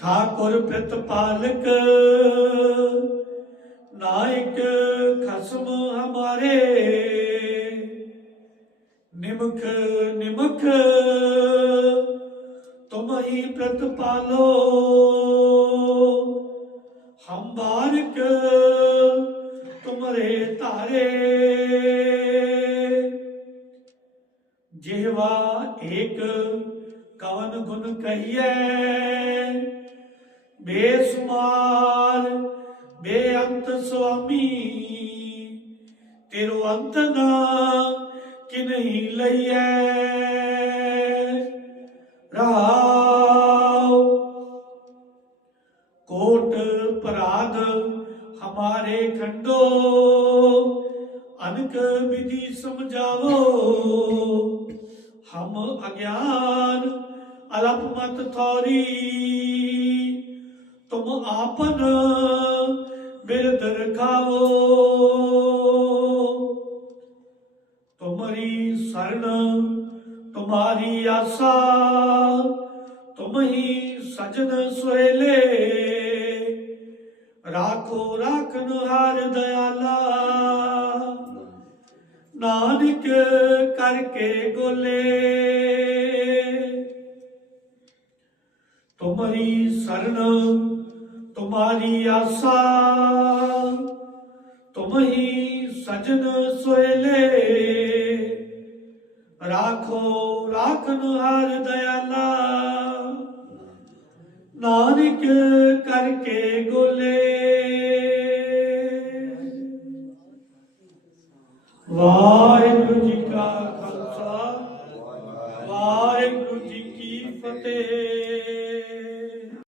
ਠਾਕੁਰ ਪ੍ਰਤਪਾਲਕ, ਨਾਇਕ ਖਸਮ ਹਮਾਰੇ। ਨਿਮਖ ਨਿਮਖ ਤੁਮ ਹੀ ਪ੍ਰਤਪਾਲੋ। ਹਮ ਬਾਰਕ ਤੁਮਰੇ ਧਾਰੇ। ਜਿਹਵਾ ਏਕ, ਕਵਨ ਗੁਣ ਕਹੀਏ ਬੇਸੁਮਾਰ ਬੇਅੰਤ ਸੁਆਮੀ, ਤੇਰੋ ਅੰਤ ਨਾ ਕਿ ਨਹੀਂ ਲਈਐ। ਰਾਉ ਕੋਟ ਪਰਾਧ ਹਮਾਰੇ ਖੰਡੋ, ਅਨਕ ਵਿਧੀ ਸਮਝਾਵੋ। ਹਮ ਅਗਿਆਨ ਅਲਪ ਮਤ ਥੋਰੀ। ਤੁਮ ਆਪਨ ਬਿਰਦ ਰਖਾਵੋ ਤੁਮਰੀ ਸਰਣ ਤੁਮਾਰੀ ਆਸਾ ਤੁਮ ਹੀ ਸਜਨ ਸੁਹੇਲੇ। ਰਾਖੋ ਰਾਖਨ ਹਾਰ ਦਇਆਲਾ ਨਾਨਕ ਕਰਕੇ ਗੋਲੇ। ਤੁਮਰੀ ਸਰਣ ਤੁਮਾਰੀ ਆਸਾ। ਤੁਮ ਹੀ ਸਜਨ ਸੋਇਲੇ ਰਾਖੋ, ਰਾਖਨ ਹਰ ਦਇਆਲਾ ਨਾਨਕ ਕਰਕੇ ਗੋਲੇ। ਵਾਹਿਗੁਰੂ ਜੀ ਕਾ ਖਾਲਸਾ, ਵਾਹਿਗੁਰੂ ਜੀ ਕੀ ਫਤਿਹ।